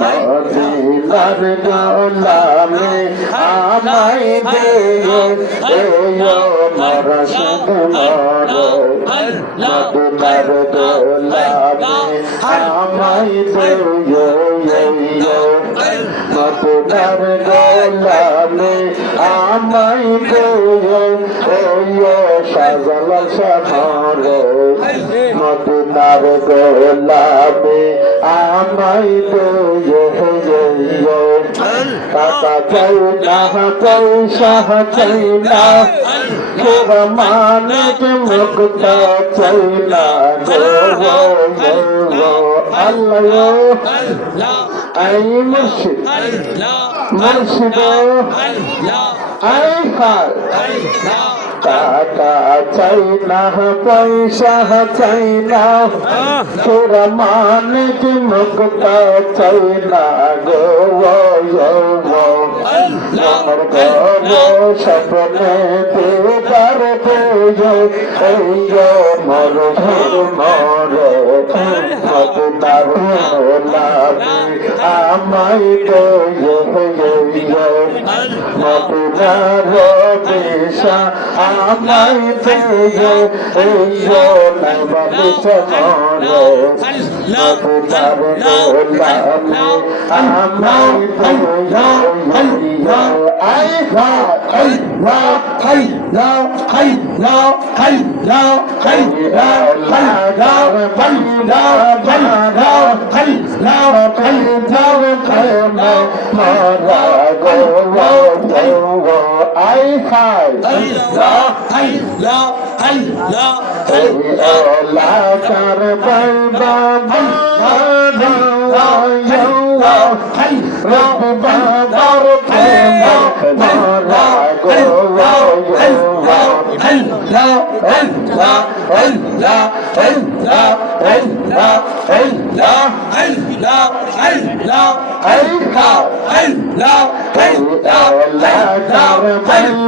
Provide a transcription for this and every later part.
মদিনার গোলামে আমায় দে এয়ো মরশদ মর মদিনার গোলামে আমায় দে মদিনার গোলামে আমায় দে এয়ো সাজল সমর মদিনার গোলামে আমায় দে এয়ো টাকা চাই না পয়সা চাই না মানিক মুক্ত চাই না আল্লাহ, আই মুর্শিদ মুর্শিদ। আই হার টাকা চাই না পয়সা চাই না তোর মানিক মুক্ত চাই না গো স্বপ্নে দেবার মর মর লাভে আমায় মদিনার দেশা আমায় দেহে এলো নবাবি চমরে মদিনার দোলামে আমায় দেহে এলো আই হা আই হা আই হা আই হা আই হা আই হা বান্দা বান্দা বান্দা আই হা আই হা আই হা মারা لا هل لا هل لا كرب الباب هل لا هل لا هل حي لا هل لا هل لا هل لا هل لا هل لا هل لا هل لا هل لا هل لا هل لا هل لا هل لا هل لا هل لا هل لا هل لا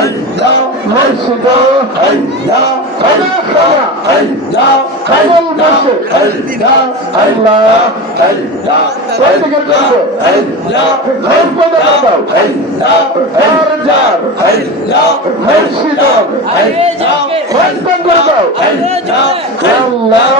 هيا مسجد هيا خلق هيا خلق المسجد هيا الله هيا وينك هيا غرفة الأطفال هيا أرجال هيا مسجد هيا وينك الله